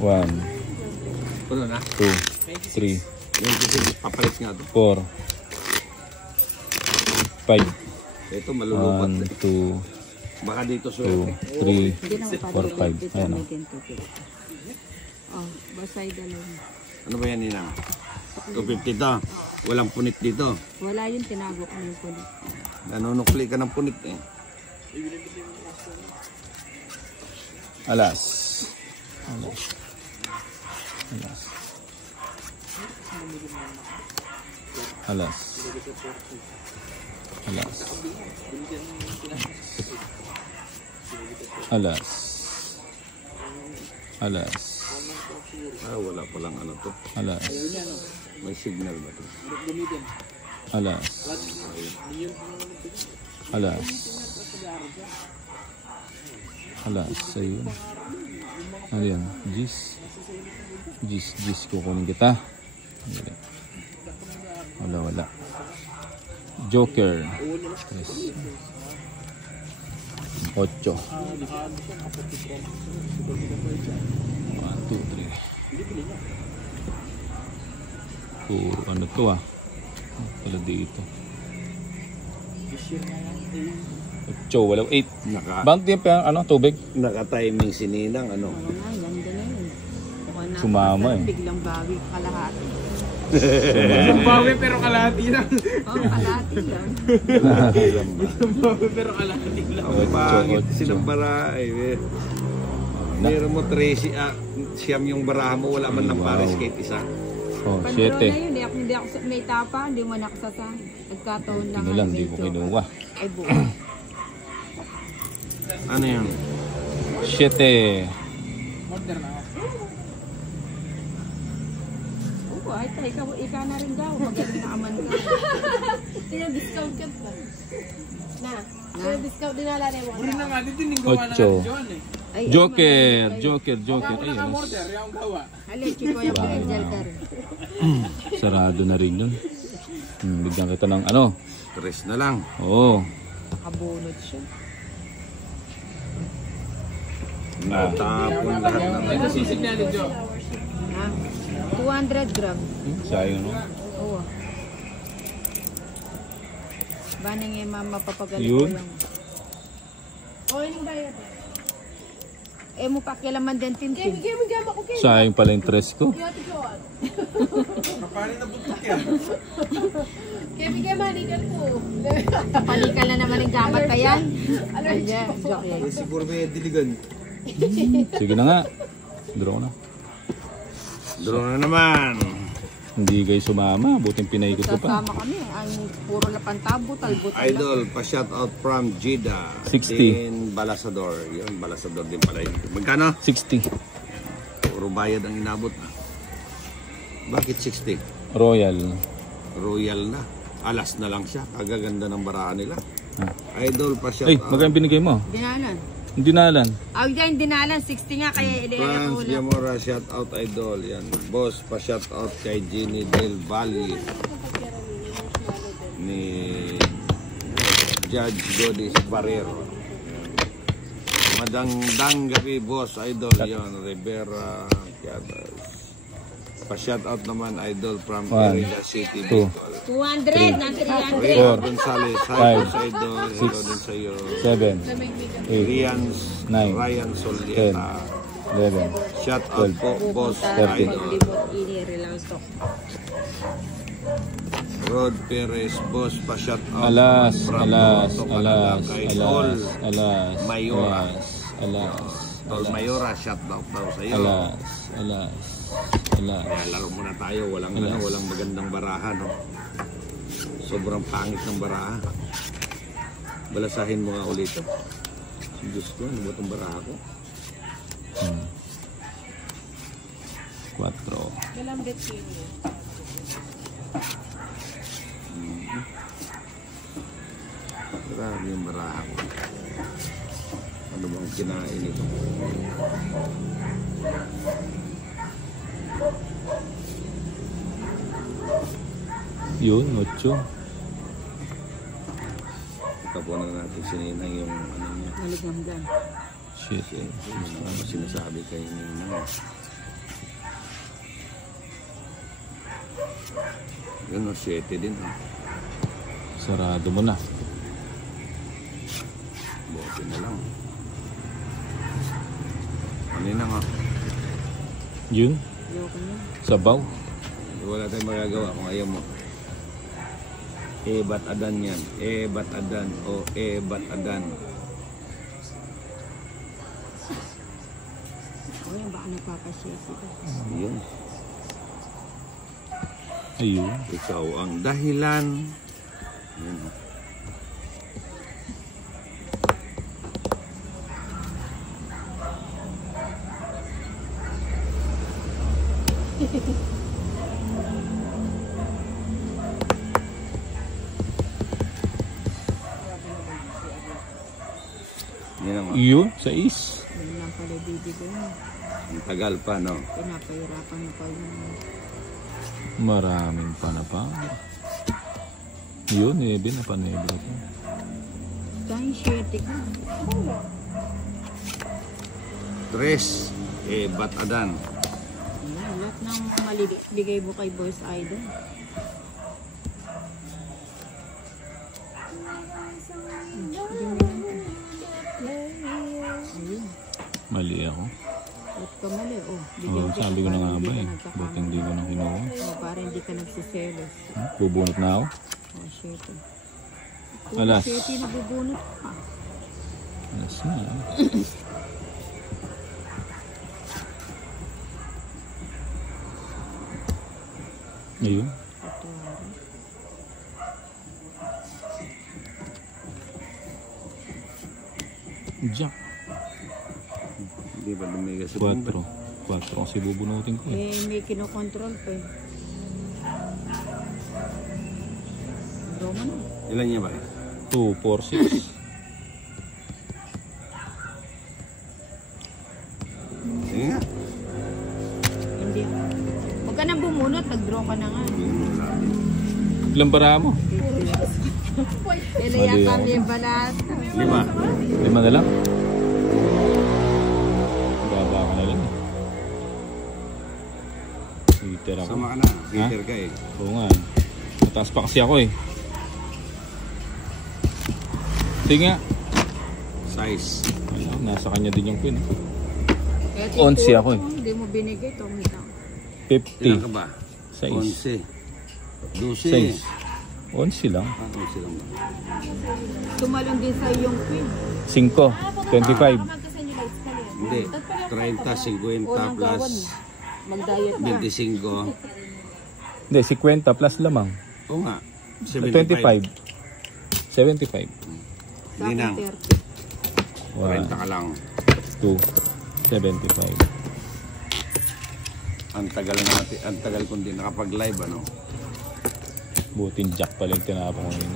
1, Puno na? 2, 3, Papalit nga ito. 4, 5. Ito malulupat. 1, 2, Baka dito 2, 3, 4, 5. Ayan o. Oh, basay dalawa. Ano ba yan, Ninang? 250 to. Walang punit dito. Wala yun, tinago ko yung punit. Nanunukli ka ng punit eh. Alas. Alas. Alas. Alas. Alas. Alas. Alas. Wala palang ano to. Alas. May signal ba to? Alas. Alas. Alas. Ayun. Ano yan? Gis. Gis. Gis. Kukunin kita. Wala. Wala. Joker. 8. 1, 2, 3. Ano to ah? Pala dito. 8. Wala 8. Bang din pa ano, tubig? Naka-timing si Ninang ano? Oo nga, ganda na yun. Sumama eh. Biglang bawi, kalahati. Isang bawi pero kalahati lang. Oo, kalahati lang. Isang bawi pero kalahati lang. Ang pangit sinambara eh. Meron mo 13, siyam yung baraha mo, wala man ng pares kahit isa. Oh, Pandro 7. na yun, hindi ako may tapa, hindi mo nakasasa. Nagkataon lang. Hindi lang, hindi ko kinuha. Ay, buo. Ano yan? 7. Order na ako. Oo, ay, ikaw na rin daw. Magaling na aman ka. Discount ka pa. Discount din nala rin mo. Uri na nga, dito yung gawa na 8. natin John eh. Ay, Joker. Joker. Ako Ayun. naka-order, yung gawa. Alay, chiko yung angel ka rin. Sarado na rin yun. Bigyan kita ng ano. 3 na lang. Oo. Nakabunod siya. Natapon lahat ng Ay, nasisig na ni Joe. Ha? 200 gram. Sayang no? Oo. Banang yung mapapagaling Yun. ko lang. O, yung bayad. Eh, mo pakialaman din tintin. Bigyan mo gama ko kayo. Sayang pala yung tres ko. Kaya ito, John. Paano na butok yan? Kaya bigyan mo, hanigan ko. Panikal na naman yung gamat pa yan. Ayan, joke yan. siguro may diligan. Sige na nga. Draw na. Draw na naman. Hindi kayo sumama. Buting pinaikot ko pa. Sasama kami. Ang puro na pantabo, talbot. Idol, pa-shout out from Jeddah. 60. In Balasador. Yun, Balasador din pala yun. Magkano? 60. Puro bayad ang inabot. Bakit 60? Royal. Royal na. Alas na lang siya. Kagaganda ng barahan nila. Idol, pa-shout Ay, out. magkano binigay mo? Dinalan. Hindi nalan. Yan, dinalan. 60 nga, kaya Franz Yamora, shout out Idol. Yan. Boss, pa-shout out kay Jenny Del Valle. Ni Judge Godis Barrero. Madangdang gabi, Boss Idol. Yan, Rivera. Pa-shout out naman Idol from Merida City. 2, 200 na 300. Ria Gonzales, hi Five, Boss Idol. Hello din sa iyo. 7, 8, Ryan Solieta. 11, Shout out po, Boss 13. Idol. Rod Perez, Boss, pa-shout out. Alas, from alas, Toronto, alas, Canada, kay alas, Tol alas, Mayora. alas, Tol Mayora, shout out daw sa iyo. alas, alas, alas. Kaya laro muna tayo, walang walang magandang baraha, no. Sobrang pangit ng baraha. Balasahin mo nga ulit. Diyos ko, ano ba itong baraha ko? 4. Malambit kayo. Grabe yung baraha ko. Ano bang kinain ito? Yun, 8. Tapunan natin sininang yung ano niya. Naligamgam. Shit. Ano sinasabi kay Ninang. Yun o, 7 din. Sarado mo na. Bote na lang. Ano na nga? Yun. Ayoko na. Sabaw. Wala tayong magagawa kung ayaw mo. Ba't adan yan? Ba't adan? O ba't adan? O yan, baka nagpapasya sila. Yun. Ayun. Ikaw ang dahilan. Yun. Yan ang Yun, 6. Yun lang pala bibigay mo. ang tagal pa, no? Pinapahirapan mo pa yun. Maraming pa na pa. Yun, napanebra ko. Dahil 7 ka. 3. Ba't adan? Ayan, lahat ng maliliit bigay mo kay Boss Idol. Ayun. Mali ako. Ba't ka mali? Oh, Oo, sabi ko na nga ba eh. Ba't hindi ko na kinuha? Oh, para hindi ka nagsiselos. Bubunot na ako. Oh, 7. Alas. 7 na bubunot ka. Alas na. Ayun. Jack. Hindi ba lumigas sa 4. 4 kasi bubunutin ko eh. May kinokontrol pa eh. Roma na. Ilan niya ba? 2, 4, 6. Sige nga. Hindi. Huwag ka nang bumunot, nag-draw ka na nga. Ilang bara mo? Ilaya Mali kami ako. balat. 5. 5 na lang. Baba ka na lang. Peter ako. Sama ka na. Peter ka eh. Oo nga. Mataas pa kasi ako eh. Sige nga. Size. Wala, nasa kanya din yung pin. Kaya 11 siguro ako eh. kung Hindi mo binigay, tumita. Ilan ka 50. ba? 6. 11. 12. 11 lang. 11 lang ba? Tumalon din sa iyong queen. 5. 25. Hindi. 30, 50 plus Mag-diet ka. 25. Hindi, 50 plus lamang. Oo nga. 25. 75. Sa Hindi akin, na. 30. 30 ka lang. 2. 75. Ang tagal natin. Ang tagal kung di nakapag-live, ano? Butin Jack pala yung tinapon ko yun.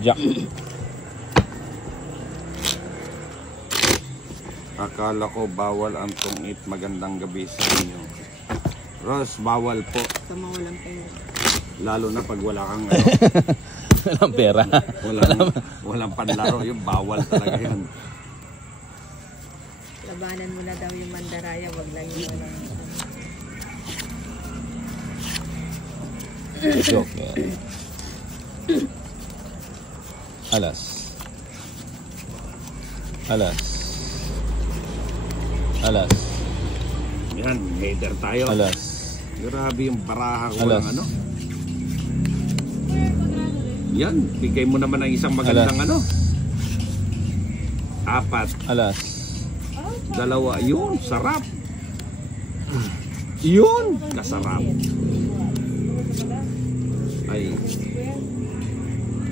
Jack. Akala ko bawal ang tungit. Magandang gabi sa inyo. Ross, bawal po. Sa mawalang pera. Lalo na pag wala kang ano, Walang pera. walang panlaro. Yung bawal talaga yan. Labanan mo na daw yung mandaraya, wag lang yung ano. Joke yan. Alas. Alas. Alas. Yan, hater tayo. Alas. Grabe yung baraha ko Alas. ng ano. Yan, bigay mo naman ng isang magandang Alas. ano. 4. Alas. 2. Yun, sarap. Yun, kasarap. Ay,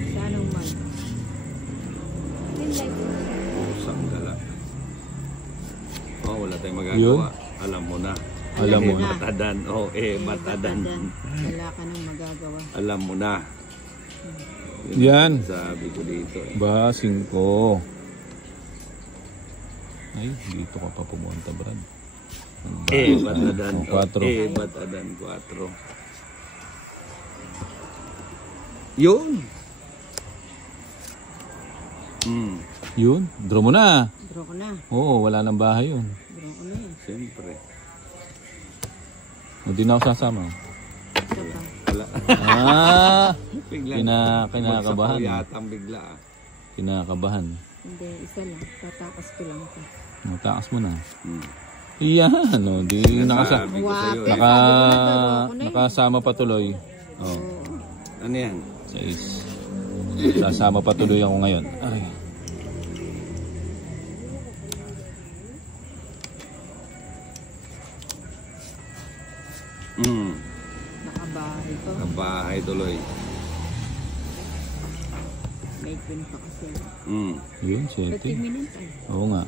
Sanong man. pusang gala. Oh, wala tayong Yun. magagawa. Alam mo na. Alam mo na. Batadan. Oh, batadan. Wala ka nang magagawa. Alam mo na. Yan. Sabi ko dito eh. Ba, 5. Ay, dito ka pa pumunta, Brad. Batadan. Oh, 4. Batadan 4. Yun. Yun, draw mo na. Draw ko na. Oo, wala nang bahay yun. Draw ko na eh. Siyempre. Hindi na ako sasama. Sa pala. Kinakabahan. Magsapaw yata ang bigla. Kinakabahan. Hindi, isa lang. Tatakas ko lang ito. Matakas mo na. Iyan, no? Di Sabi ko sa'yo eh. nakasama pa tuloy. Oh, Ano yan? 6. Sasama pa tuloy ako ngayon. Ay. Nakabahay to. Kabahay tuloy. May queen pa kasi. Yun, 30 7. minutes ay. Oo nga.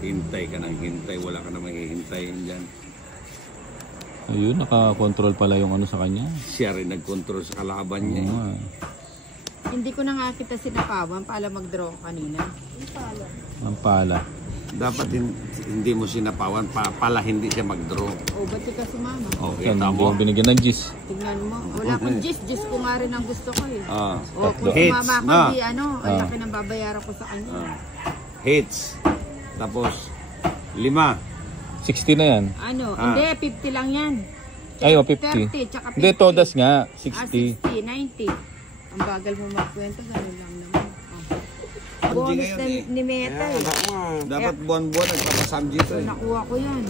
Hintay ka ng hintay. Wala ka na mahihintayin dyan. Ayun, nakakontrol pala yung ano sa kanya. Siya rin nag-control sa kalaban niya. Oo nga. Hindi ko na nga kita sinapawan para mag-draw kanina. Ang pala. Dapat hindi mo sinapawan pala hindi siya mag-draw. O, ba't ka sumama? Okay, Yan, hindi tamo. ako binigyan ng gis. Tignan mo. Wala akong gis ko nga rin ang gusto ko eh. O, kung Hits, sumama ka, na. di ano, ang laki ng babayaran ko sa kanya. Hits. Tapos, 5. 60 na yan. Ano, hindi, 50 lang yan. Ay, 50. 30, tsaka 50. Hindi, todas nga. 60. 60, 90. Ang bagal mo magkwento, gano'n lang naman. Samji Bonus ngayon na, eh. ni Meta eh. Dapat buwan-buwan nagpapasamji ito So, eh. nakuha ko yan.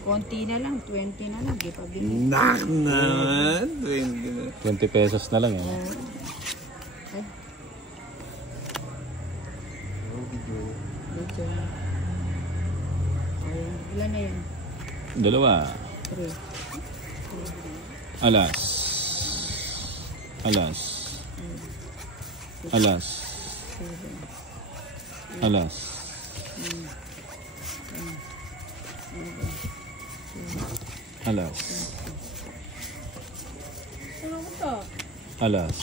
Konti na lang, 20 na lang. Di pa binigay. Nak naman. 20 na. 20 pesos na lang yan. Ay. Medyo. Ayun, ilan na yan? 2. 3. Alas. Alas. Alas. Alas. Alas. Alas.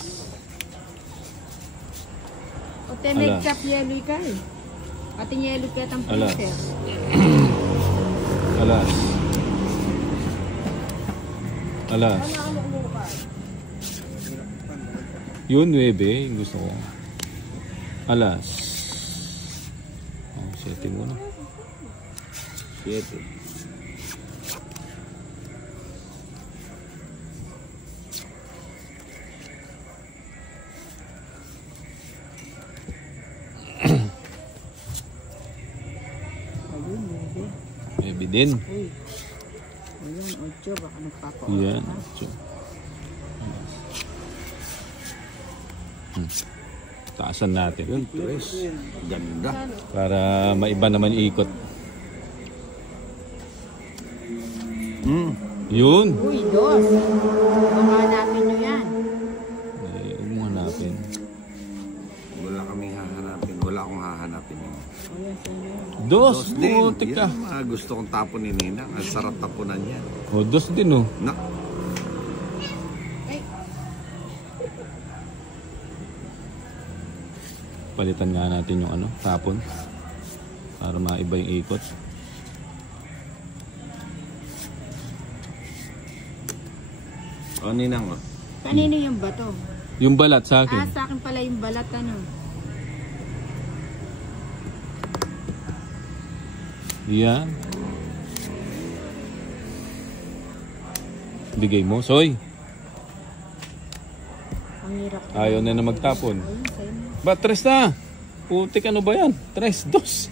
O te, may cap yellow ka eh. Pati yellow ka ang Ala. printer. Alas. Alas. Yun, 9. Yung gusto ko. Alas. Oh, setting mo na. 7. Ayun, 9. 9 din. Uy. Ayan, 8. Baka nagpapaot Yan. ka. Taasan natin. Yun, 3. Ganda. Para maiba naman ikot. Yun. Uy, 2. Baka hanapin nyo yan. Huwag mo hanapin. Wala kaming hahanapin. Wala akong hahanapin yun. Ayan, saan yun? 2. Din. Butik ka. Yan ang mga gusto kong tapon ni Nina. Ang sarap tapunan yan. O, 2 din oh. Na, Palitan nga natin yung ano, tapon. Para maiba yung ikot. o Ninang o. Kanino yung bato? Yung balat sa Ah, akin. sa akin pala yung balat, ano? Yan. Bigay mo, Soy. Ang hirap. Ayaw na magtapon. Ayun, sa'yo na. Ba, 3 na. Putik, ano ba yan? 3, 2.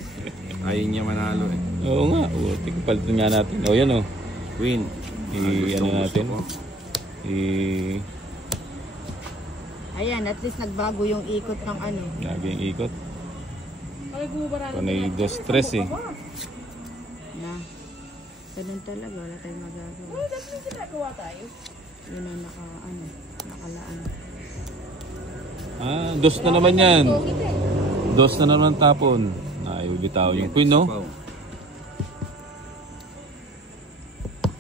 Ayaw niya manalo eh. Oo nga, putik. Palitan nga natin. O, yan o. Queen. Ano natin? Ayan, at least nagbago yung ikot ng ano. Lagi yung ikot. Ay, gumabaralo. Panay 2-3 eh. Na. Ganun talaga, wala tayong magagawa. Dati yung ginagawa tayo. Yun ang nakalaan. Ah, 2 na naman yan. 2 na naman tapon. Ayaw bitaw yung queen, no?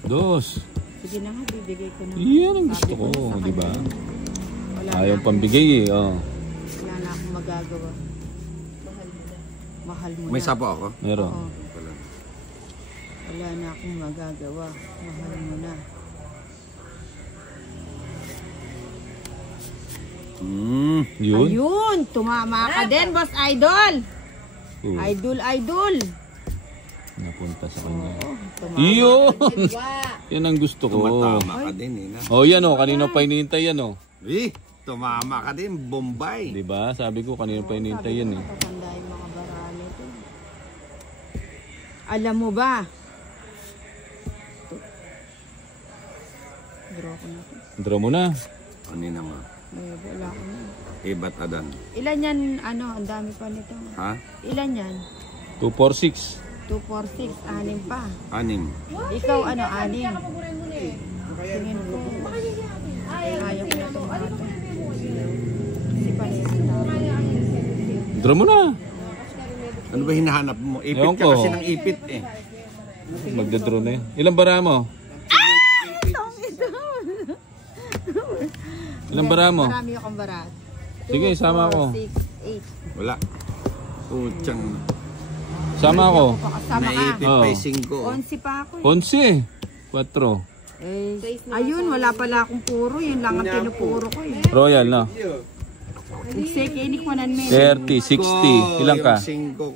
2. Sige na nga, bibigay ko na. Yan ang gusto Sabi ko, na sa di ba? kanya. Wala Ayaw na, pambigay eh. Oh. wala na akong magagawa. Mahal mo na. May sapo ako? Meron. Oo. Wala na akong magagawa. Mahal mo na. Yun. Ayun! Tumama ka din, Boss Idol! Oh. Idol! Napunta sa kanya. Tumama. Iyon! Wa. Yan ang gusto ko. Tumatama ka din, na. Oh, yan oh. Kanina pa hinihintay yan oh. Tumama ka din, Bombay. Diba? Sabi ko kanina pa hinihintay yan eh. Tatanda yung mga barali ito. Alam mo ba? Draw ko na ito. Draw mo na. Ano naman? Wala ko na. Ibat adan. Ilan yan, ano, ang dami pa nito. Ha? Ilan yan? 2, 4, 6. 2, 4, 6, 6 pa. 6. Ikaw ano, 6. Tingin ko. Ayaw ko na itong mga ito. Kasi parehas na. Draw mo na. Ano ba hinahanap mo? Ipit Ewan ka ko. kasi ng ipit eh. Magdadraw na yan. Ilang bara mo? Ilang bara mo? Marami akong barat. Sige, sama ako. 6, 8. Wala. Putsang. Sama ako. Kasama ka. Naipit Oo. pa 5. 11 pa ako eh. 11. 4. Ayun, wala pala akong puro. Yun lang ang pinupuro ko eh. Royal na. Nagseke, ini ko nan men. 30, 60. Ilang ka? Yung 5 ko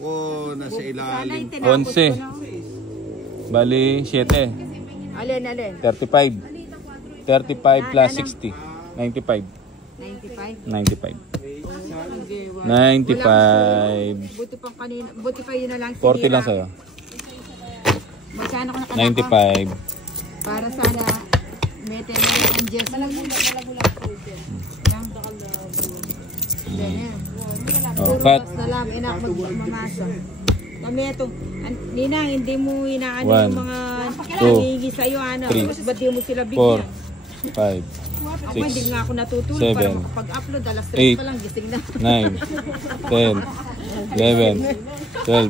nasa ilalim. 11. Bali, 7. Alin. 35. 35 plus 60. 95. 95. 95. 95. Buti pang kanina. Buti pa yun na lang 40 lang sa'yo. Magkano ko nakalako? 95. Para sana may tenang ang Jess. Malagulang po dyan. Oh, cut. Basta lang, inak magmamasa. Kami ito, Ninang, hindi mo inaano 1, yung mga 2, nangingi sa'yo, ano. 3, Tapos ba't di mo sila 4, bigyan? 5, Ako hindi nga ako natutulog. 7, Para makapag-upload, alas 3 8, pa lang, gising na. 9, 10, 11, 12, 13.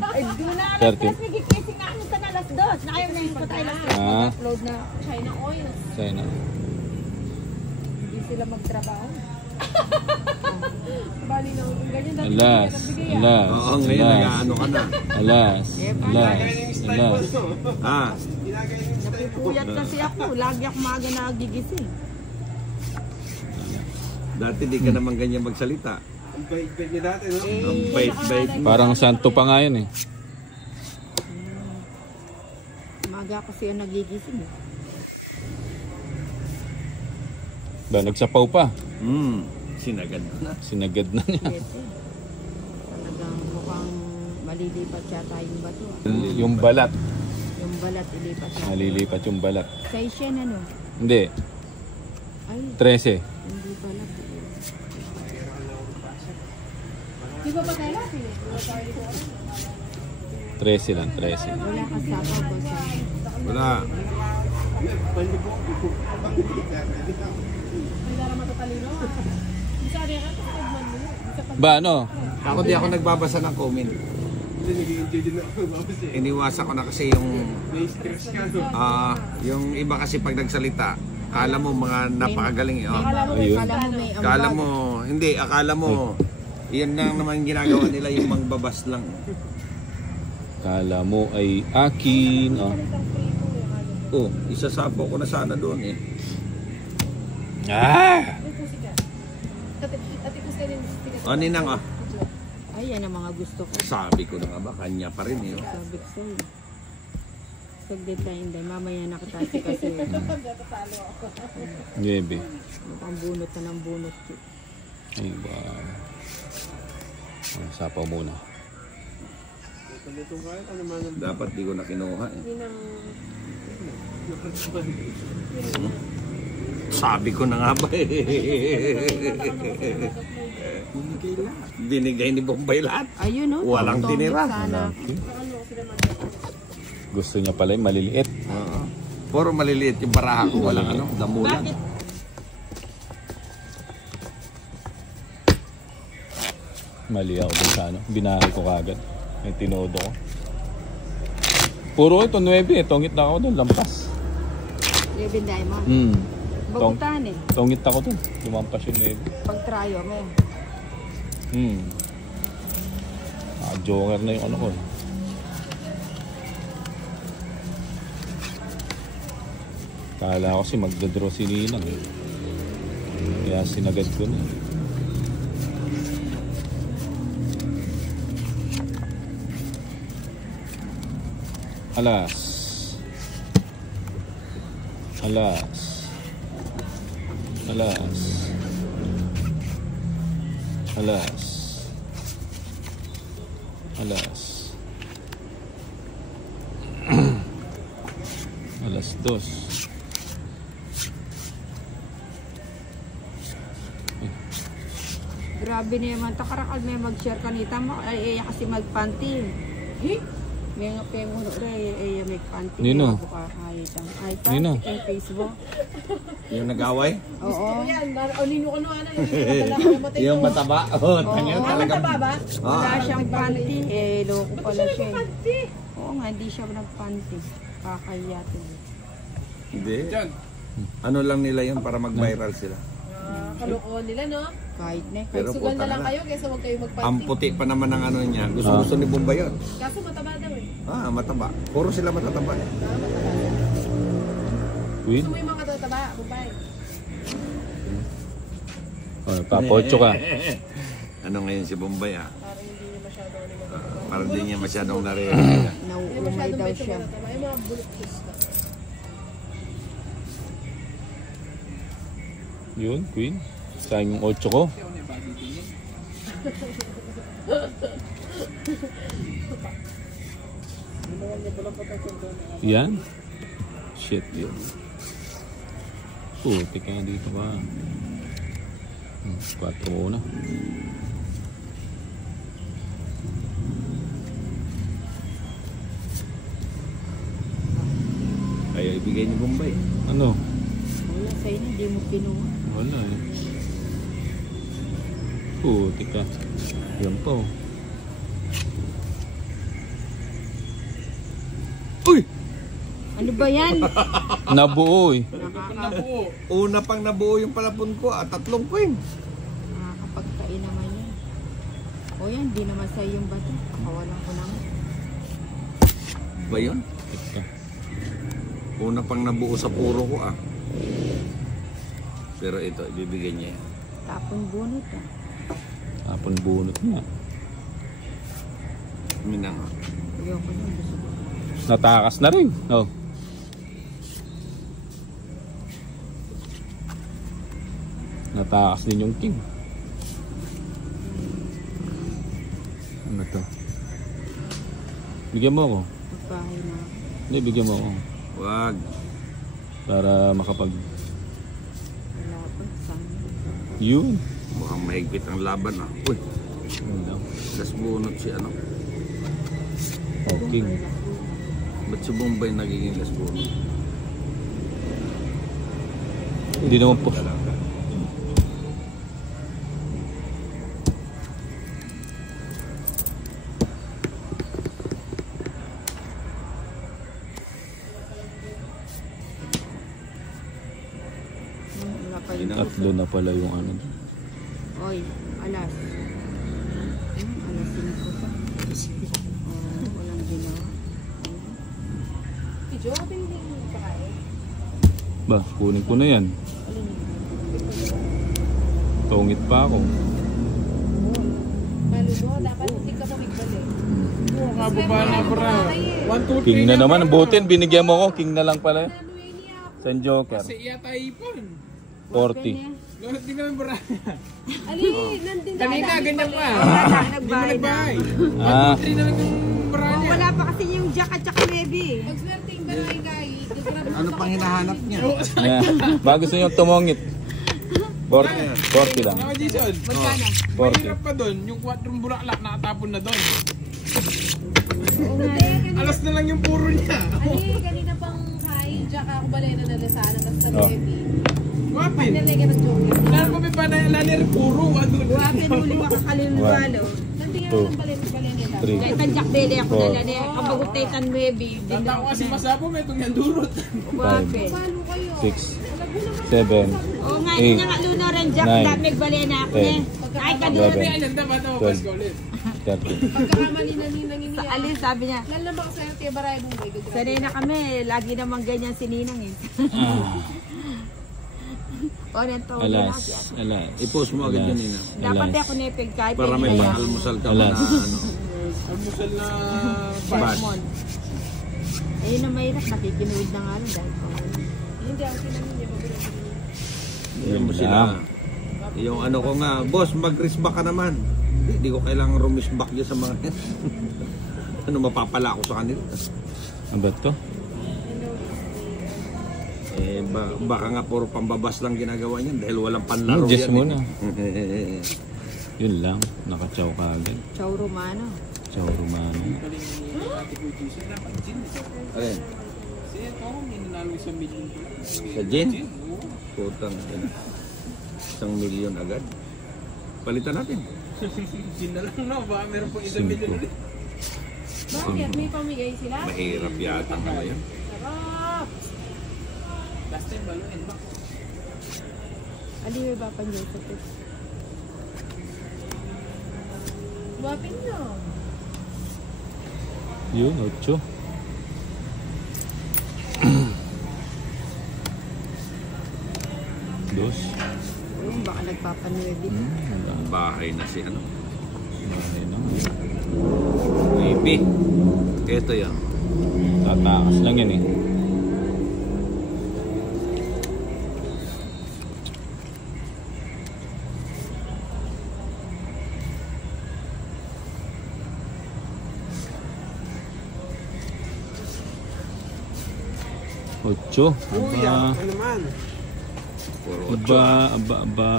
Gising na kami sa alas 2. Nakayaw na yung patay alas 3. Ah, Upload na China oil. China. Hindi sila magtrabaho. Bali na kung ganyan. Alas, alas, Oo, ngayon alas, nag-ano ka na. alas, alas, alas. Ah, Napipuyat kasi ako. Lagi ako maaga nagigising. dati di ka naman ganyan magsalita. Ang bait-bait niya dati, no? Ang bait-bait mo. Parang santo pa nga yun eh. Maaga kasi yung nagigising. Ba, nagsapaw pa. Sinagad ko na. Sinagad na niya. Talagang mukhang malilipat yata yung bato. Yung balat. Yung balat ilipat yata. Malilipat yung balat. Size yan ano? Hindi. Ay, 13. hindi pala. Di ba patay natin eh? 13 lang, 13. Wala ka sapaw ba sa... Wala. May dara matatalino. Isa rin ka, pagman mo. Ba, ano? Ako di ako nagbabasa ng comment. Hindi, nag-i-enjoy din ako. Babas eh. Iniwasa ko na kasi yung May stress ka, no? yung iba kasi pag nagsalita, akala mo mga napakagaling eh. Oh. Ayun. Kala mo may Akala mo, hindi, akala mo, yan lang naman ginagawa nila yung mangbabas lang. Kala mo ay akin. Oh. Oh, isasapo ko na sana doon eh. Ah! Ati ko sila yung sticker. Ano nang Ay, yan ang mga gusto ko. sabi ko na nga ba, kanya pa rin eh. Sabi ko sa'yo. Saglit lang hindi. Mamaya nakatasi kasi. Niebe. Mukhang bunot na ng bunot. Ay, ba. Sapaw muna. Ito kahit ano man ang Dapat di ko na kinuha eh. Sabi ko na nga ba eh. Binigay ni Bombay lahat. Ayun no? Walang Tommy tinira. sana. Gusto niya pala yung maliliit. Oo. Puro maliliit yung baraha ko, walang ano, damulan. Bakit? Mali ako dun sa ano. Binahay ko kagad. May tinodo ko. Puro ito, 9. Tongit na ako dun. Lampas. Living Diamond. Bagutan eh. Tongit ako dun. Lumampas yung 9. Pag tryo mo. Joker na yung ano ko. Kala ko kasi magdadraw si Ninang eh. Kaya sinagad ko na. Alas. Alas. Alas. Alas. Alas. Alas 2. Grabe naman. Takarakal may mag-share kanita mo. Ay, kasi magpanty. May nga penguno rin. Ay, may panty. Nino? Ay, Nino? Ay, Facebook. Yung nag-away? Oo. Yung mataba? Oo, tangin talaga. Mataba ba? Wala siyang panty. Eh, loko pala siya. Oo nga, hindi siya nagpanty. Kakayatin. Hindi. Ano lang nila yun para mag-viral sila. Kalokohan nila, no? Kahit na. Pero Sugal na puta lang na. kayo kaysa huwag kayo magpanty. Ang puti pa naman ng ano niya. Gusto ni Bombay yun. Kaso mataba daw eh. Mataba. Puro sila matataba. Queen? Gusto mo yung mga tataba, babae. Oh, Papa 8 ka. Ano ngayon si Bombay Parang hindi niya masyado Parang di niya masyadong nare-realize. Nauumay daw siya. Yung mga bullet kiss na. Yun, Queen. Sayang yung 8 ko. Yan. Shit yun. Puti ka dito ba? 4 na. Kaya ibigay ni Bombay. Ano? Wala sa'yo na, hindi mo kinuha. Wala eh. Puti ka. Yan po. Uy! Ano ba yan? Nabuo eh. Una pang nabuo yung palapon ko 3 queen. Nakakapagtain naman yan. O yan, di naman sa'yo yung bato. Kawalan ko naman. Ba yun? Ika. Una pang nabuo sa puro ko Pero ito, ibibigay niya yan. Tapon bunot Tapon bunot nga. Minang Ayoko na, gusto ko. Natakas na rin. Oh. Natakas din yung king. Ano to? Bigyan mo ako. Magbahay na ako. Hindi, bigyan mo ako. Wag. Para makapag... Wala pa, sana. Yun. Mukhang mahigpit ang laban Uy, Yun lang. tas bunot si ano. Oh, king. Ba't si Bombay nagiging las bunot? Hindi naman po. Wala pa rin. Tatlo na pala yung ano. Oy, alas. Alas 5 pa. Walang ginawa. Medyo, hindi mo pakain. Ba, kunin ko na yan. Tungit pa ako. Malo mo, dapat hindi ka magbalik. Kababa na bro. 1, 2, 3 King na naman. Butin, binigyan mo ko. King na lang pala. San Joker. Kasi iyata ipon. 40. Lahat din kami bro. Ali, nandun Kanina, ganyan pa. Nagbahay na. Nagbahay. 1, Ah. 2, 3 na lang yung bra niya. Wala pa kasi yung jack at saka baby. Pag swerteng barangay, Ano pang hinahanap niya? Yeah. Bago sa inyo tumongit. 40 lang. Saka Jason. Magkano? 40. Mahirap pa doon. Yung 4 bulaklak nakatapon na doon. Oo nga. Alas na lang yung puro niya. Ali, kanina pang kain, Jack ako balena na lasana, tapos sa Oh. baby. Wapin. Nalagay ka ng joker. Lahat pa may panay puro. Ano? Buhatin uli makakalilwalo. Nandun Two. nga ng balena ito. 3. Kahit ang jack belly ako Four. nala niya. Kabagot ang baby. Tanda ko kasi masabo may itong yan durot. Buhapin. Palo kayo. 6. 7. Oo nga, Eight. yun nga lunar ang jack. Nine. Dami balena ako Ten. niya. Ay, Hindi kanina. Eleven. yan. Dapat ako 12. pasko ulit. 30. Pagkakamali na ninang Sa iniya. alin, sabi niya. Lalama ka sa'yo, tiya baray mo. Sanay na kami. Lagi naman ganyan si Ninang eh. O, nanto. Alas. Alas. I-post mo agad yun, Nina. Dapat Alas. ako nepeg kahit Para may kaya. pang-almusal ka Alas. na ano. Almusal na Bad. Salmon. Eh, na mahirap, nakikinuwid na nga rin dahil pa. Hindi ako pinamili. Yan mo Yan sila. lang. Yung ano ko nga, boss, mag-risback ka naman. Hindi ko kailangan rumisback dyan sa mga ano, mapapala ako sa kanila. Ano ba to? Eh, baka nga puro pambabas lang ginagawa niyan dahil walang panlaro Just yan. muna. Yun lang. Nakachaw ka agad. Chow Romano. Chow Romano. Alin? Kasi ito ako, hindi nanalo 1 million. Sa gin? Putang ina. 1 million agad. Palitan natin. Gin na lang, no? Baka meron pong 1 million ulit. Bakit? May pamigay sila? Mahirap yata ngayon. Sarap! Last time, balo, and back. Aliwe ba pa niyo sa ito? Wapin nyo. Yun, 8. Dos. Ayun, baka nagpapanuwede. Bahay na si ano. Bahay na. Maybe. Ito yan. Tatakas lang yan eh. Ocho. Aba. Ano naman? Puro ocho. Aba.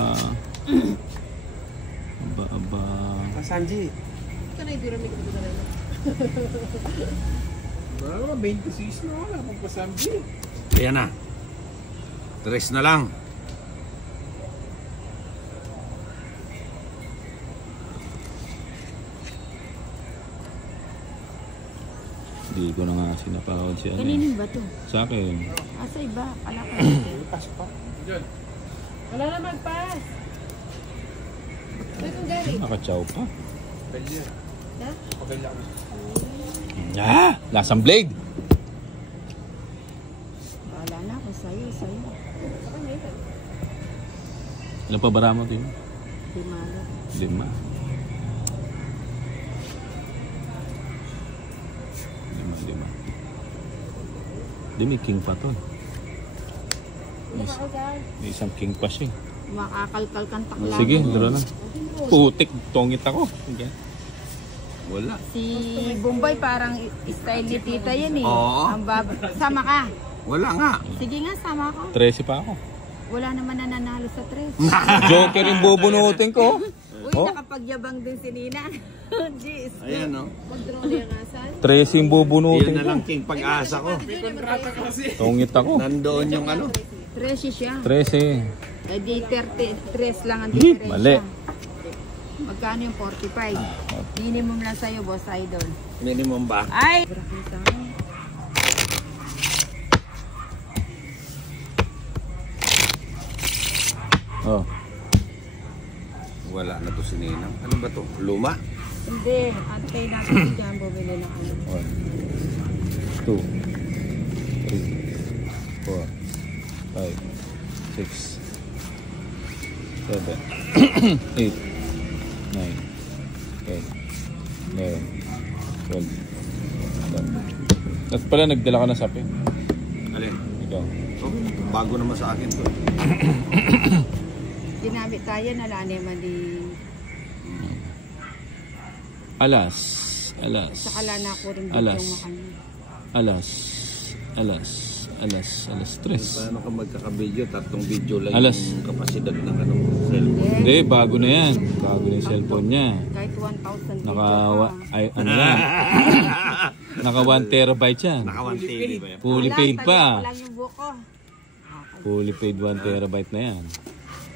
Sanji. Ito na yung pyramid ko na lang. Baka 26 na wala pong pasambi. Ayan na. 3 na lang. Hindi ko na nga sinapawad si ano. Kaninin ba to? Sa akin. Asa iba? Kala ka. Diyan. Wala na mag-pass. Ito kung gari. Nakachaw pa. Belya. Ha? Pabelya ko. Ah! Lasang blade! Bahala na ako sa'yo. Saka na ito. Ilan pa bara mo din? Dimalo. 5. 5. Di may king pa to. Ano ka dyan? May isang king pa siya. Makakalkal kang takla. Sige, dalo na. Putik, tongit ako. Okay. Wala. Si Bombay parang style ni tita yan eh. Oo. Sama ka. Wala nga. Sige nga, sama ko. 13 pa ako. Wala naman nananalo sa tres. Joker yung bubunutin ko. Uy, Oh. nakapagyabang din si Nina. Jeez. Ayan no. Mag-draw na yung asan. 13 yung bubunutin Yan na ko. lang king pag-asa ko. May kontrata ka kasi. Tongit ako. Nandoon yung ano. 13 siya. 13. Eh di 33 lang ang Hindi, diferensya. mali. Magkano yung 45? Minimum lang sa'yo, boss idol. Minimum ba? Ay! Brakin sa akin. Oh. Wala na to si Ninang. Ano ba to? Luma? Hindi, antay natin dyan bumili ng ano. 1, 2, 3, 4, 5, 6, 7, 8, 9, 10, 11, 12. At pala nagdala ka na sapi. Alin? Ikaw. Oh, bago naman sa akin to. Ginamit tayo na lang naman di... Alas. Sa kalana ko rin dito Alas. yung makanya. Alas 3. Paano ka magkaka-video? 3 video lang Alas. yung kapasidad ng ano, cellphone. Yes. Hindi, bago na yan. Bago na yung cellphone niya. Kahit 1,000 video Naka, ka. ay, ano yan? Naka 1 terabyte yan. Naka 1 TV ba yan? Fully Wala, paid tali pa. ko lang yung buko. Fully paid 1 terabyte na yan.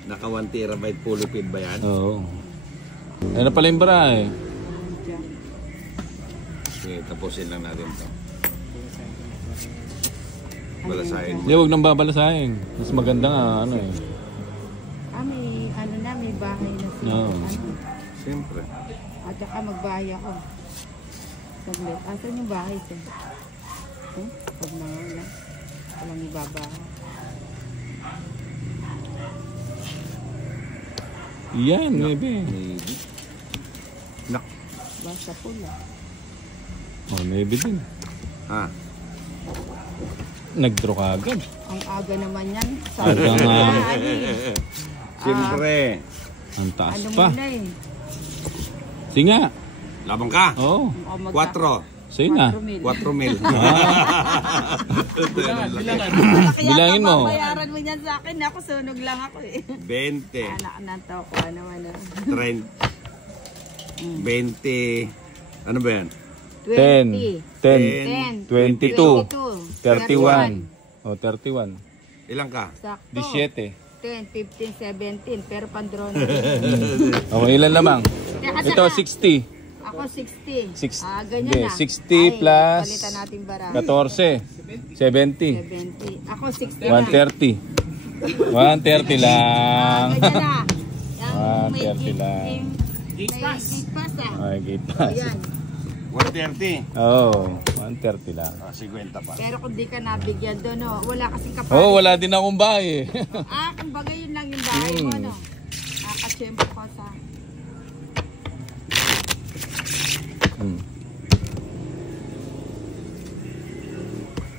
Naka 1 terabyte fully paid ba yan? Oo. Ano pala yung bara eh? Diyan. Sige, tapusin lang natin to. Balasahin mo. Hindi, huwag nang babalasahin. Mas maganda nga, ano eh. May ano na, may bahay na siya. Oo. Ano, Siyempre. at saka magbahay ako. Saglit. Asan yung bahay siya? Pag mga wala. Walang ibabahay. Yan, maybe. Maybe. Nak. Basta pula. Oh, maybe din. Ha? Nag-draw ka agad. Ang aga naman yan. Aga nga. Siyempre. Ang taas Ano pa. muna eh. Sige nga. Labang ka. Oo. O, 4. Sige na. 4,000. 4 mil. Bilangin mo. Bayaran mo yan sa akin. Ako sunog lang ako eh. 20. Anak na to ko. Ano. 30. 20. Ano ba yan? 10, 10, 22, 31. O, 31. Ilang ka? Sakto. 17. 10, 15, 17. Pero pandron. O, ilan lamang? Ito, 60. Ako 60. Six- Ganyan hindi, na. 60 plus Palitan natin bara. 14. 70. 70. Ako 60 na. 130. 130 lang. Ganyan na. Yung 130 lang. Gate pass. Gate pass ah. Ay, gate pass. Ayan. 130. Oo, 130 lang. 50 pa. Pero kung di ka nabigyan doon, no, wala kasing kapalit. Oo, wala din akong bahay eh. Kumbaga yun lang yung bahay mo, no? Nakachempo ko sa...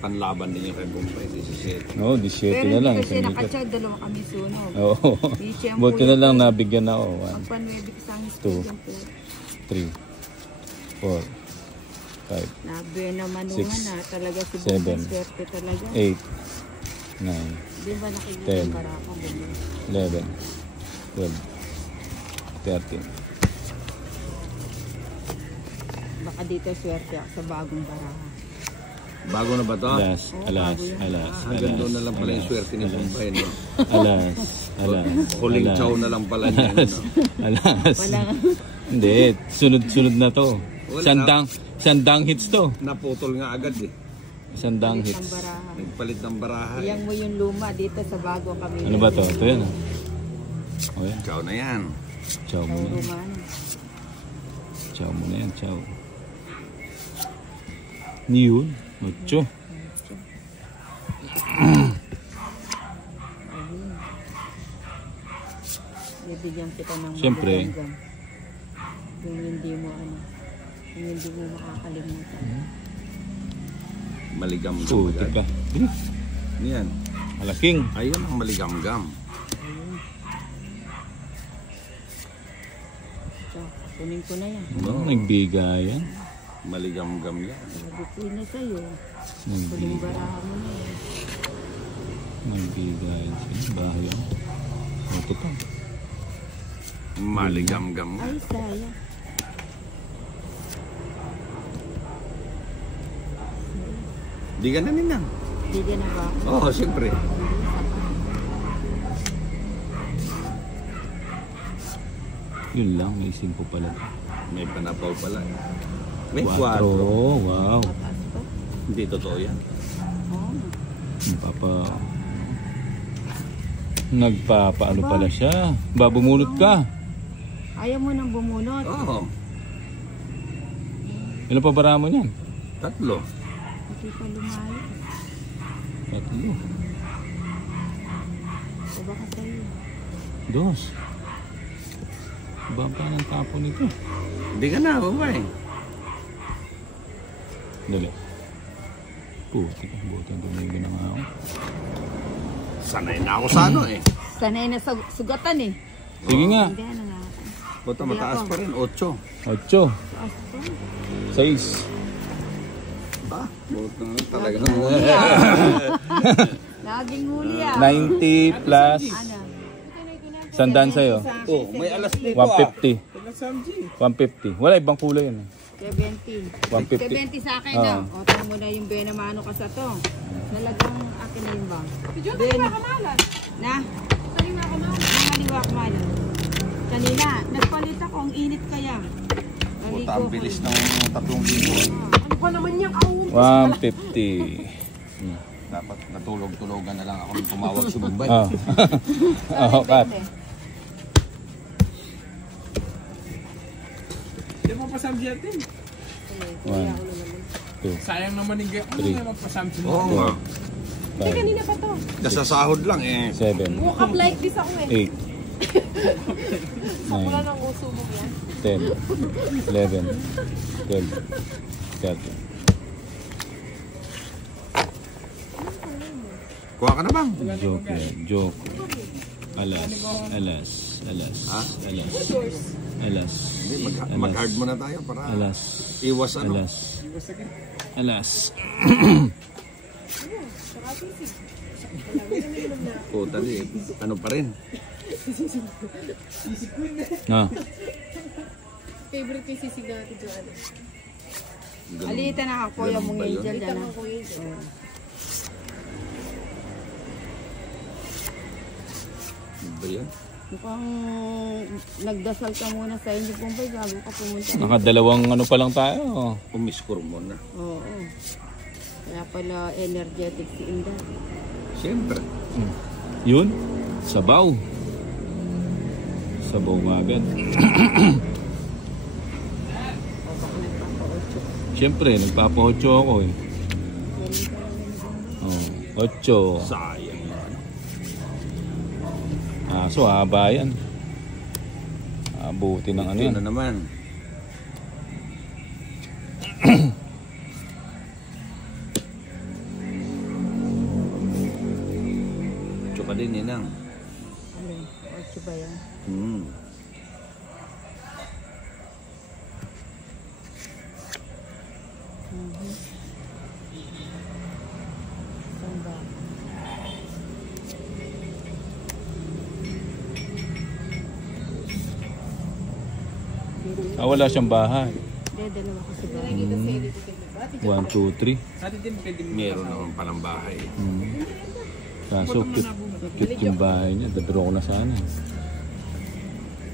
Panlaban din yung kay Bombay. 17. Oo, 17 Pero na lang. hindi kasi isang likat. nakachad, dalawa kami sunog. Oo. Buti na lang nabigyan ako. Ang panwebe kasang Two. student po. 3, 4, 5, Nabe naman Six, na talaga si seven, Bombay. Swerte talaga. 8, 9, Di ba nakikita ten. yung barako ganun? 11, 12, 13. Baka dito swerte ako sa bagong baraha. Bago na ba to? Alas, alas, alas, Hanggang doon na lang pala yung alas, swerte ni Bombay. No? alas, alas. Huling alas, chow na lang pala niya. Alas, No? alas. Wala Hindi, sunod-sunod na to. Wala Sandang hits to. Naputol nga agad eh. Sandang ang hits. baraha. Nagpalit ng baraha eh. Iyang mo yung luma dito sa bago kami. Ano ba to? Ito yan ah. O yan. Chow na yan. Chow mo na yan. Rumano. Chow mo na yan. Chow. Yun. Ocho. Bibigyan kita ng Siyempre. magagandang. Yung hindi mo yung hindi mo makakalimutan. Maligam-gam. Puti agad. ka. Yan. Malaking. Ayun ang maligam-gam. So, kunin ko na yan. No. Nagbigayan. Maligam-gam yan. Sabi ko na sa'yo. Kuling Nagbigayan. baraha mo na yan. Nagbigayan sila. Bahay ako. Ito pa. Maligam-gam nga. Ay, sayang. Di ka na ninang. Bigyan na ba ako? Oo, siyempre. Yun lang. May 5 pala. May panapaw pala. May 4. 4. Wow. Mataas pa? Hindi totoo yan. Oo. Nagpapaano pala siya. Babumunot ka. Ayaw mo nang bumunot. Oo. Ilan pa bara mo niyan? 3. Hindi pa lumayo. 3. O baka sa'yo. 2. Baba ng tapo nito. Hindi ka na, babay. Dali. Puti ka. Buti ang tumigil na nga ako. Sanay na ako sa ano eh. Sanay na sugatan eh. Sige nga. Hindi na nga. Buta mataas pa rin, 8. 8. Taas pa. 6. Ah, buta na talaga. Laging huli ah. 90 plus Ano? sandaan sa'yo. Oh, may alas dito 150. 150. Wala ibang kulay yun. 70. 150. 70 sa akin na. O, tingnan mo na yung Benamano ka sa to. Talagang akin na yun ba? Ben. Na? Nakaliwa ko man. Kanina, nagpalit ako. Ang init kaya. Buta ang bilis ng 3,000. Ano ba naman yung kahuli? 150. Dapat natulog-tulogan na lang ako nung tumawag si Bombay. Oh. Oh, cut. Hindi mo pasamsi natin. 1, 2, Sayang naman yung gaya. Ano Three. naman pasamsi mo? Oo nga. 5, Kanina pa to. Nasasahod lang eh. 7, Walk up like this ako eh. 8, Wala 9, nang uso mo yan. 10, 11, 12, 13. Kuha ka na bang? Joker, joke. Alas, alas, alas, Ha? alas, alas, Hindi, mag-hard muna tayo para alas, iwas ano. alas, alas. Puta di, ano pa rin. Ah, Favorite ko yung sisig na natin dyan. Alita na ako, kuya mong angel dyan. Tama ko yun. Ano ba yan? Mukhang nagdasal ka muna sa inyo kung ba, bago ka pumunta. nakadalawang ano pa lang tayo. Umiskur mo na. Oo. Kaya pala energetic si Inda. Siyempre. Yun, sabaw. Sabaw nga agad. Siyempre, nagpapa-8 ako eh. Oh, 8. Sayang yan. So haba yan. Abuti ng ano Ito yan. na naman. Tsaka din Ninang. Ano? 8 ba yan? Saan ba? Wala siyang bahay. Hindi, dalawa kasi ba? 1, 2, 3. Ate din pwede mo. Meron naman palang bahay. Kaso cute yung bahay niya. Dadro ko na sana.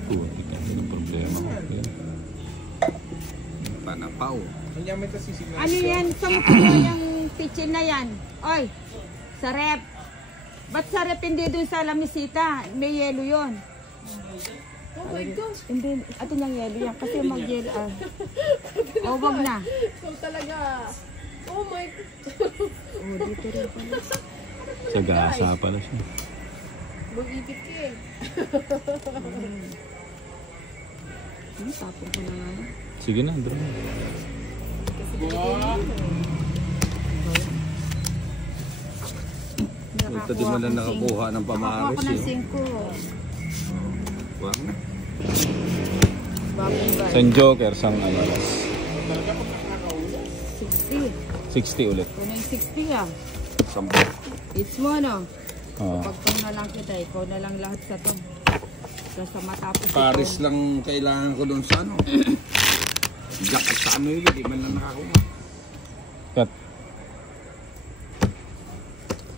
Puti ka. Yun ang problema ko. Yan. Panapaw. Kanya may ito sisig na. Ano yan? Saan mo kinuha yung kitchen na yan? Oy, sa rep. Ba't sa rep hindi dun sa lamisita? May yelo yun. Oh my gosh. Hindi, ato niyang yelo yan. Kasi mag-yelo. Oh, wag na. So talaga. Oh my Oh, dito rin pala. Sa gasa pala siya. Mag-ipit ka eh. Tapon ko na nga. Sige na, Andro. Ito di man lang nakakuha ng Nakakuha pamaharis ko ng eh. 5. Wag na. Bagong guy. San Joker, sang alas. 60. 60 ulit. Kung yung 60 ah. Sampo. It's mo no. Oh. Pagkong na lang kita, ikaw na lang lahat sa to. Sa matapos Paris ito. lang kailangan ko doon sa ano. Jacket sa ano yun, di man lang nakakuha. Cut.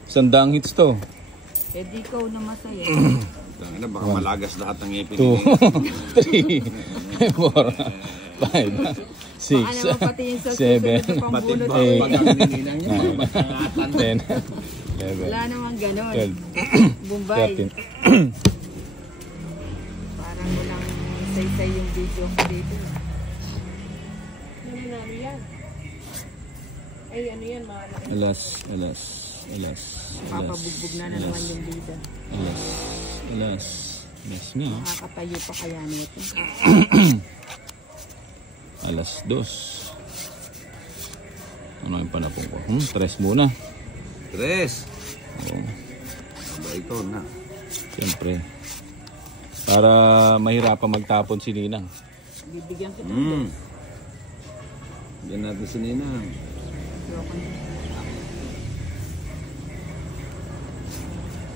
Sandang hits to. Eh di ikaw na masaya. Tangina, baka malagas lahat ng ngipin. 2, 3, 4, 5, 6, Baka naman pati yung sa 7, susunod na Pati pambulot. ba Eh. pag ang nininang niya, makakatan. 10, 11, Wala naman ganon. 12, Bombay. 13. Parang walang say-say yung video ko dito. Ano na yan? Ay, ano yan, mahalak. Alas, alas, alas, alas. Papabugbog na naman yung bida. Alas, alas. Alas nga. Makakatayo pa kaya nito. Alas 2. Ano yung panapong ko? 3 muna. Tres. Oo. Aba, ito na. Siyempre. Para mahirapan magtapon si Ninang. Bibigyan kita. Yan natin si Ninang.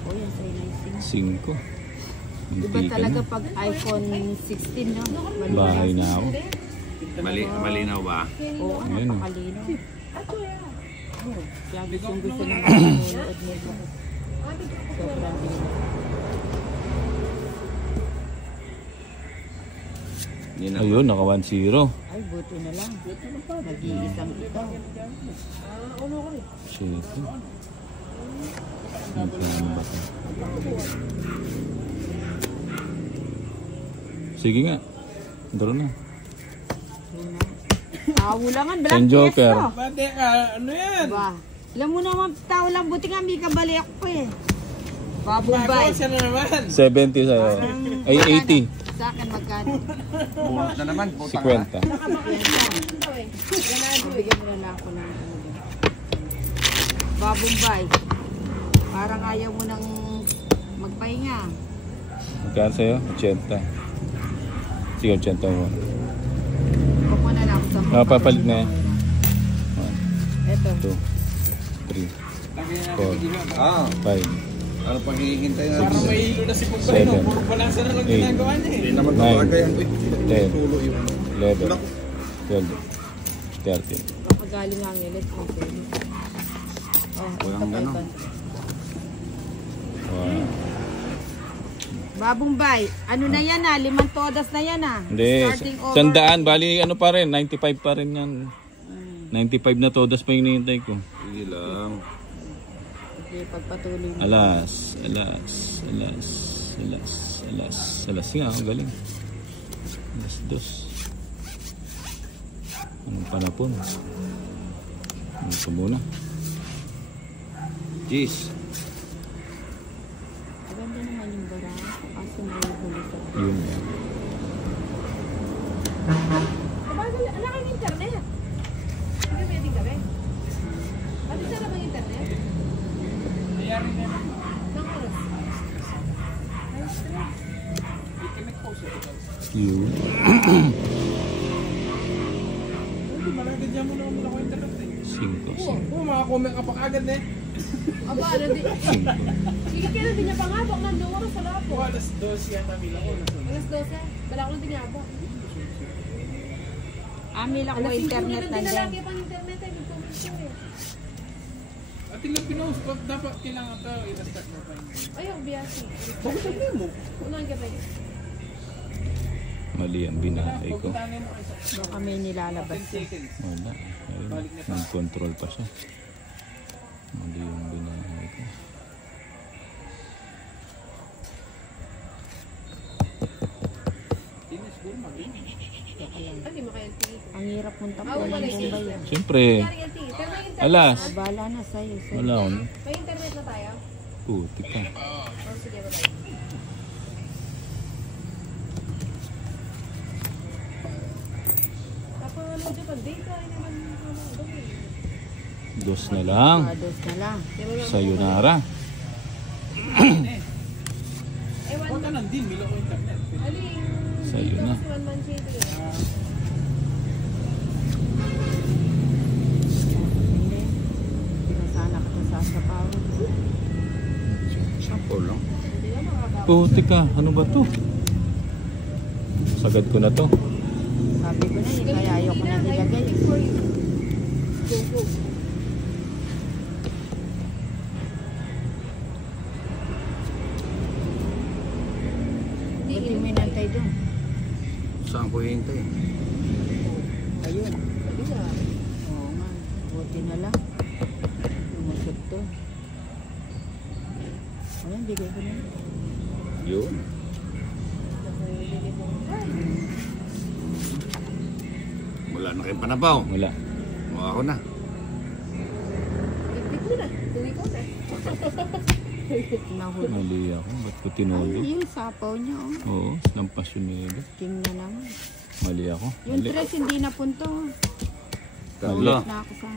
O yan, say nice. 5. Iba talaga pag iPhone 16, no? Bahay na ako. Malinaw ba? Oo, Ayun, oh. napakalino. Kaya gusto na manonood mo. Sobrang lino. Ninang. Ayun, naka 1-0. Ay, buti na lang. Nag-iisang ikaw. Shit. Ano ba ito? Sige nga. Daro na. Wulangan, San balang Joker. piesto. Bate ka, ano yan? Ba, alam mo naman, tao lang, buti nga may kabali ako pa eh. Babumbay. Siya na naman. 70 sa'yo. Ay, 80. Sa akin magkano? Buhat na naman. 50. Bigyan mo na lang ako ng ano. Babumbay. Parang ayaw mo nang magpahinga. Magkano sa'yo? 80. Sige, 80 mo. Huwag mo na lang. Napapalit na yan. Ito. 2, 3, Lagyan natin 4, 5, Ano pag hihintay na? Parang may hilo na si Pugay, no? 7, Puro balansa na lang 8, ginagawa niya eh. Hindi naman 9, talaga yan. 10, 11, 12, 13. Pagaling nga ngilit. Okay. Oh, Walang ganon. Wow. Babong Bay, ano na yan ah? 5 todas na yan ah. Hindi, Starting over. 100, bali ano pa rin, 95 pa rin yan. 95 na todas pa yung hinihintay ko. Sige lang. Sige, pagpatuloy mo. Alas nga, ang galing. Alas 2. Anong panapon? Ito muna. Jeez. Maganda naman yung bara. Kaso may hulito. Yun. Wala kang internet. Hindi pwede gabi. Ano siya na bang internet? Nangyari na lang. Nang oras? Yun. Hindi, malagyan mo na muna ko internet eh. 5. Oo, makakomment ka pa kagad eh. Aba, ano di? Sige, kailan din niya pangabok ng 2 oras sa lapo. Oo, alas 12 yata bilang ko. Alas 12. Wala ko lang dinabok. Amil ako Alas 5 internet na na din din. lalaki pang internet eh. Nag-comment ko eh. At ilang pinost, dapat kailangan ka i-restart mo pa. Ayaw, biyasi. Bakit sabi mo? Unang gabi. Mali ang binahay ko. Pagkutanin mo kayo sa Baka may nilalabas 10 siya. seconds. Wala. Ayun. Nag-control pa siya. Mali yung binahay ko. Tinis, siguro mag-inis. Hindi maka-LTE. Ang hirap punta po Ah, ng wala yung Bombay. LTE. Siyempre. Kaya LTE. Pero may internet. Alas. Bala na sa'yo. Wala ako. May internet na tayo? Putik ka. Oh, sige, bye. Tapos ano dyan, pag data ay naman gawin. 2 na lang. Dos na lang. Sayonara. Huwag ka nang din, bilo ko internet. Aling, Sa'yo na. si One Man Shady. Hindi. Pinasana ka sa sasapawan. Sample lang. Putik ka. Ano ba to? Sagad ko na to. Sabi ko na eh, kaya ayoko na nilagay. For you. Go, go. Buti may nantay doon. Saan ko hihintay? Ayun. Oo nga. Buti na lang. Lumusot to. Ayun, bigay ko na. Yun. Wala na kayong panabaw. Wala. O ako na. Ipit mo na. Tuwi ko na. Nahuli. Mali ako. Ba't ko tinulo? Ay, yung sapaw niya oh. Oo. Lampas yun nila. King na naman. Mali ako. Yung Mali. dress hindi napunto. Tatlo. Na ako sa